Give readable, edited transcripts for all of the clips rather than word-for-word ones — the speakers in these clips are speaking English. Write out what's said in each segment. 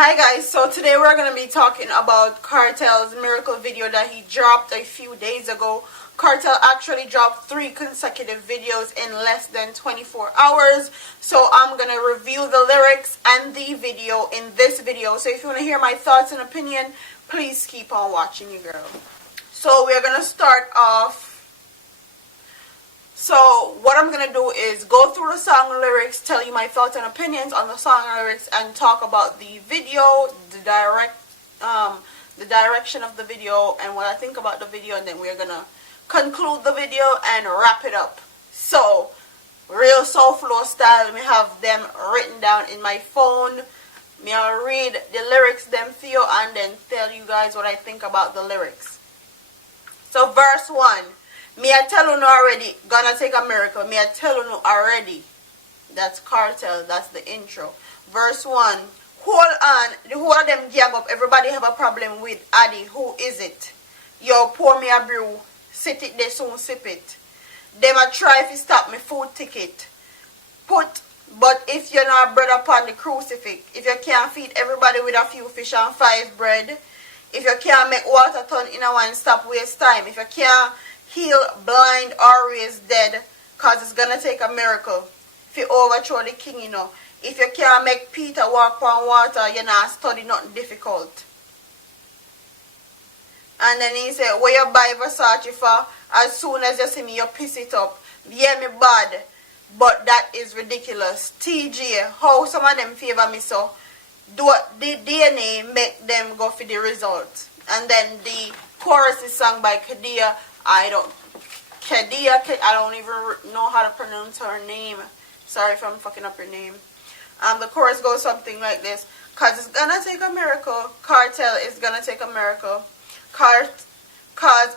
Hi guys, so today we're going to be talking about Kartel's miracle video that he dropped a few days ago. Kartel actually dropped 3 consecutive videos in less than 24 hours. So I'm going to review the lyrics and the video in this video. So if you want to hear my thoughts and opinion, please keep on watching, you girl. So we're going to start off. So what I'm going to do is go through the song lyrics, tell you my thoughts and opinions on the song lyrics, and talk about the video, the direction of the video, and what I think about the video, and then we're going to conclude the video and wrap it up. So, real soul flow style, me have them written down in my phone. Me I'll read the lyrics them for you and then tell you guys what I think about the lyrics. So verse 1. Me I tell you already, gonna take a miracle. Me I tell you already. That's Kartel, that's the intro. Verse 1. Hold on, the whole of them gang up. Everybody have a problem with Addy. Who is it? Yo, pour me a brew. Sit it there, soon sip it. Them a try if you stop me food ticket. But if you're not bread upon the crucifix, if you can't feed everybody with a few fish and 5 bread, if you can't make water turn in a one, stop waste time. If you can't heal blind or raise dead, cause it's gonna take a miracle. If you overthrow the king, you know. If you can't make Peter walk on water, you're not study nothing difficult. And then he said, where you buy Versace for? As soon as you see me, you piss it up. Yeah, me bad, but that is ridiculous. TJ, how some of them favor me so? Do the DNA make them go for the result? And then the chorus is sung by Kadia. I don't even know how to pronounce her name. Sorry if I'm fucking up your name. The chorus goes something like this. Cause it's gonna take a miracle. Kartel is gonna take a miracle. Cause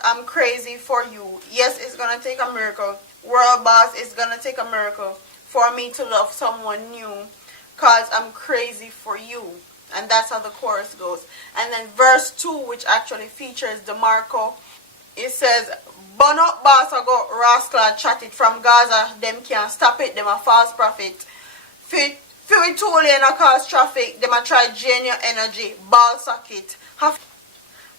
I'm crazy for you. Yes, it's gonna take a miracle. World boss is gonna take a miracle for me to love someone new. Cause I'm crazy for you. And that's how the chorus goes. And then verse 2, which actually features DeMarco, it says, burn up boss I go rascal chat it from Gaza. Them can't stop it. Them a false prophet. Fit it too lane a cause traffic. Them a try drain your energy. Ball socket. Have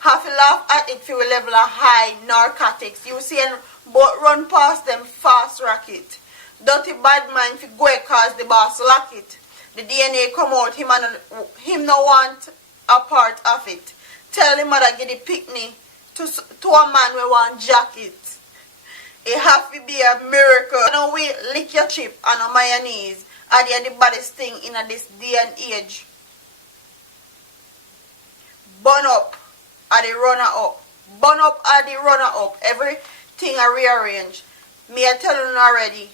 to laugh at it for a level of high narcotics. You see and but run past them fast rocket. Dirty bad mind fi go cause the boss lock it. The DNA come out. Him no want a part of it. Tell him mother get the picnic. To a man we want jacket. It have to be a miracle. Now we lick your chip and on mayonnaise. Are they the baddest thing in this day and age? Burn up are the runner up. Burn up are the runner up. Everything I rearrange. Me I tell you already.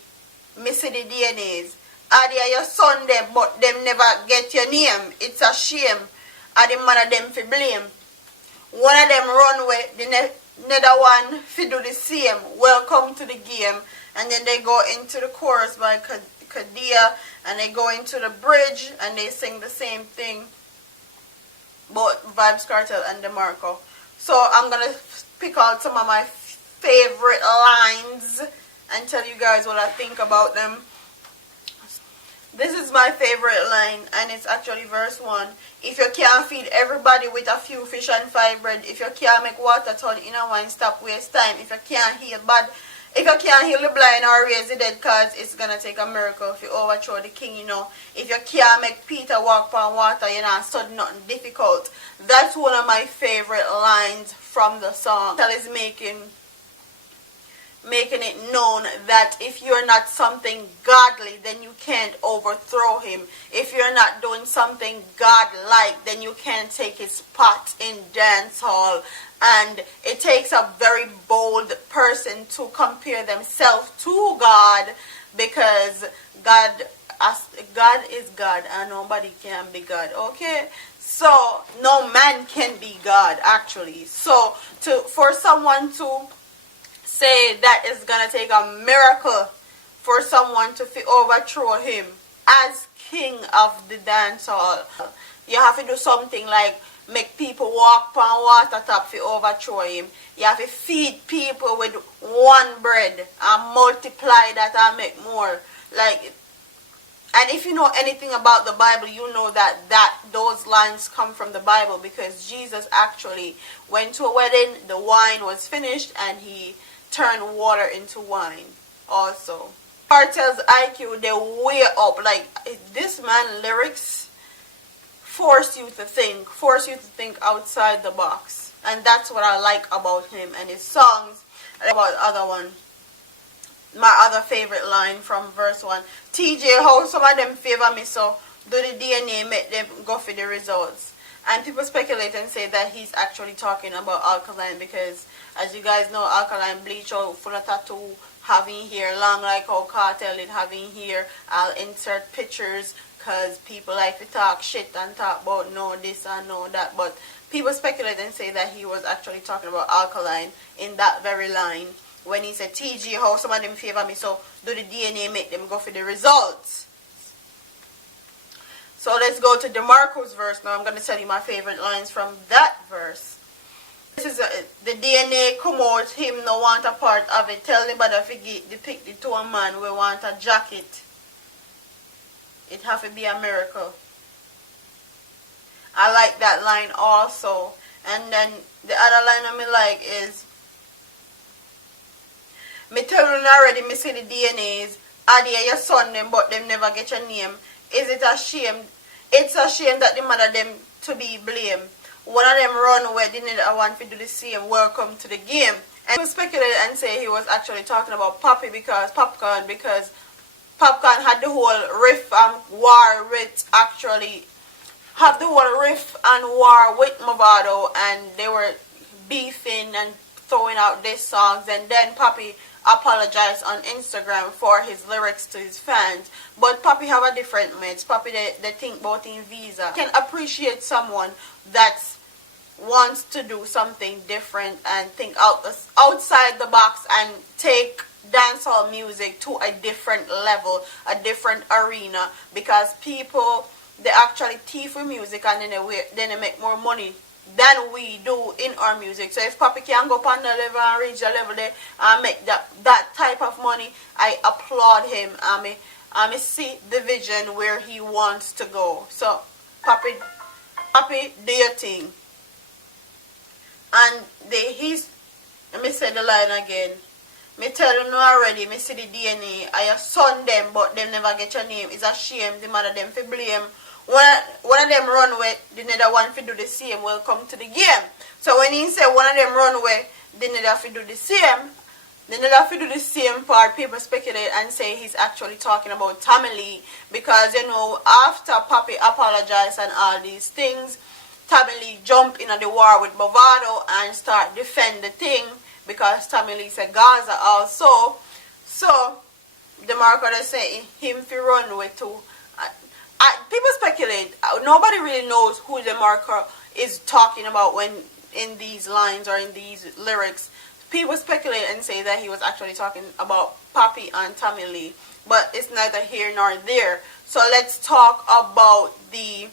Me see the DNAs. Are they your son them but them never get your name. It's a shame. Are the man of them for blame. One of them run away, the another one fi do the same. Welcome to the game. And then they go into the chorus by Kadia, and they go into the bridge and they sing the same thing. Both Vybz Kartel and DeMarco. So I'm gonna pick out some of my favorite lines and tell you guys what I think about them. This is my favorite line, and it's actually verse 1. If you can't feed everybody with a few fish and 5 bread, if you can't make water turn in a wine, stop waste time. If you can't heal the blind or raise the dead, cause it's gonna take a miracle if you overthrow the king, you know. If you can't make Peter walk on water, you're not studying nothing difficult. That's one of my favorite lines from the song. That is making it known that if you're not something godly, then you can't overthrow him. If you're not doing something godlike, then you can't take his spot in dance hall. And it takes a very bold person to compare themselves to God, because God is God and nobody can be God. Okay, so no man can be God actually. So for someone to say that it's gonna take a miracle for someone to overthrow him as king of the dance hall, you have to do something like make people walk on water top to overthrow him. You have to feed people with 1 bread and multiply that and make more. Like And if you know anything about the Bible, you know that those lines come from the Bible, because Jesus actually went to a wedding, the wine was finished, and he turned water into wine also. Kartel's IQ, they're way up. Like, this man lyrics force you to think outside the box. And that's what I like about him and his songs. About the other one, my other favorite line from verse 1. TJ, how some of them favor me, so do the DNA make them go for the results. And people speculate and say that he's actually talking about Alkaline, because as you guys know, Alkaline bleach out, full of tattoo, having hair long like how Kartel did, having hair. I'll insert pictures because people like to talk shit and talk about no this and no that. But people speculate and say that he was actually talking about Alkaline in that very line, when he said, TG, how some of them favor me, so do the DNA make them go for the results. So let's go to DeMarco's verse now. I'm going to tell you my favorite lines from that verse. This is the DNA come out, him no want a part of it. Tell anybody if he depict it to a man, we want a jacket. It have to be a miracle. I like that line also. And then the other line I me like is, me tell you already, me see the DNAs, are they your son them, but them never get your name. Is it a shame? It's a shame that the mother them to be blamed. One of them run away, didn't I want to do the same. Welcome to the game. And people speculate and say he was actually talking about Popcorn, because Popcorn had the whole riff and war with actually have the whole riff and war with Movado, and they were beefing and throwing out these songs, and then Papi apologized on Instagram for his lyrics to his fans. But Papi have a different meds. Papi they think about in visa. Can appreciate someone that wants to do something different and think outside the box and take dancehall music to a different level, a different arena, because people they actually thief with music, and then they make more money than we do in our music. So if Papi can go up on the level and reach the level there and make that type of money, I applaud him. I see the vision where he wants to go. So Papi, do your thing. And let me say the line again. Me tell you now already, me see the DNA. I son them, but them never get your name. It's a shame. The mother them for blame. One of them run away, the other one fi do the same. Welcome to the game. So when he said one of them run away, the other fi do the same, the other fi do the same part, people speculate and say he's actually talking about Tommy Lee, because you know after Papi apologized and all these things, Tommy Lee jump into the war with Movado and start defend the thing, because Tommy Lee said Gaza also. So the marker say him fi run away too. People speculate. Nobody really knows who the marker is talking about when in these lines or in these lyrics. People speculate and say that he was actually talking about Papi and Tommy Lee, but it's neither here nor there. So let's talk about the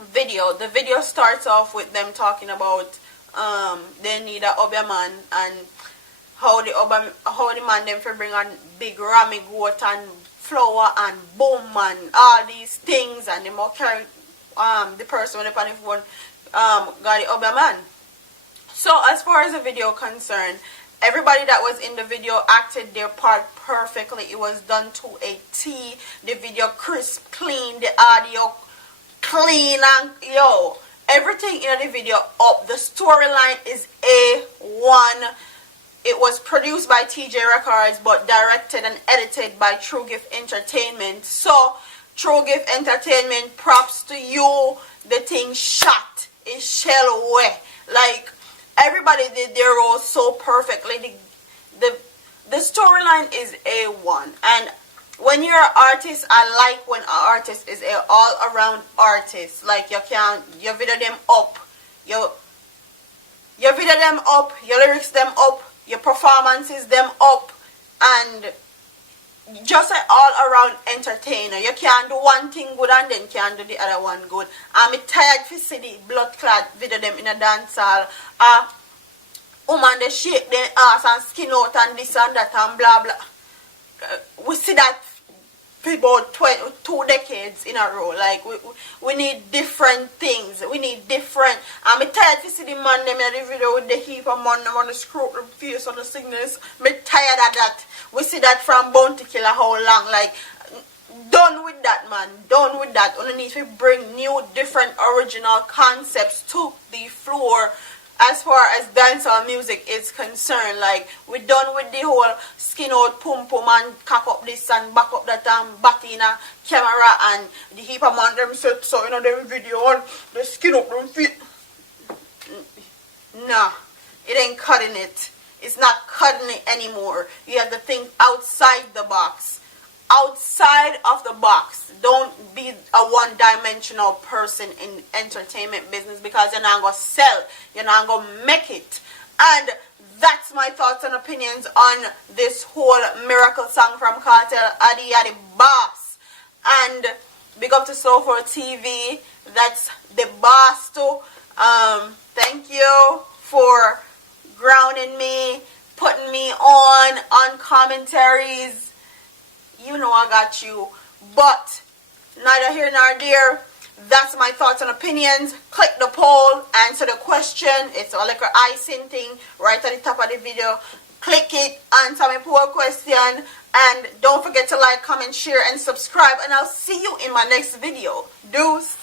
video. The video starts off with them talking about they need a Obeah and how the man them for bring on big Rami goat and flower and boom and all these things, and they more carry the person on the phone got the Obeah man. So as far as the video concerned, everybody that was in the video acted their part perfectly. It was done to a T. The video crisp, clean, the audio clean, and everything in the video up. The storyline is A1. It was produced by TJ Records, but directed and edited by True Gift Entertainment. So, True Gift Entertainment, props to you. The thing shot is shell away. Like, everybody did their role so perfectly. The storyline is A1. And when you're an artist, I like when an artist is an all-around artist. Like, you video them up. You video them up. Your lyrics them up. Your performances them up, and just an all-around entertainer. You can't do one thing good and then can't do the other one good. I'm tired to see the blood clot video them in a dance hall. Woman they shake their ass and skin out and this and that and blah blah. We see that for about 2 decades in a row. Like, we need different things. We need different. I'm tired to see the man them in the video with the heap of man them on the screw the face on the signals. I'm tired of that. We see that from Bounty Killer how long. Like, done with that, man. Done with that. Only need to bring new, different, original concepts to the floor as far as dancehall music is concerned. Like, we're done with the whole skin out, pum pum, and cock up this and back up that batty in a camera and the heap of man them set so in the video on the skin up them feet. Nah, it ain't cutting it. It's not cutting it anymore. You have to think outside the box. Outside of the box. Don't be a one-dimensional person in entertainment business, because you're not going to sell. You're not going to make it. And that's my thoughts and opinions on this whole Miracle song from Kartel. Adi Adi Boss. And big up to Soul4 TV. That's the boss too. Thank you for grounding me, putting me on commentaries. You know I got you. But neither here nor there. That's my thoughts and opinions. Click the poll, answer the question. It's a like an icing thing right at the top of the video. Click it, answer my poll question, and don't forget to like, comment, share, and subscribe. And I'll see you in my next video. Deuce.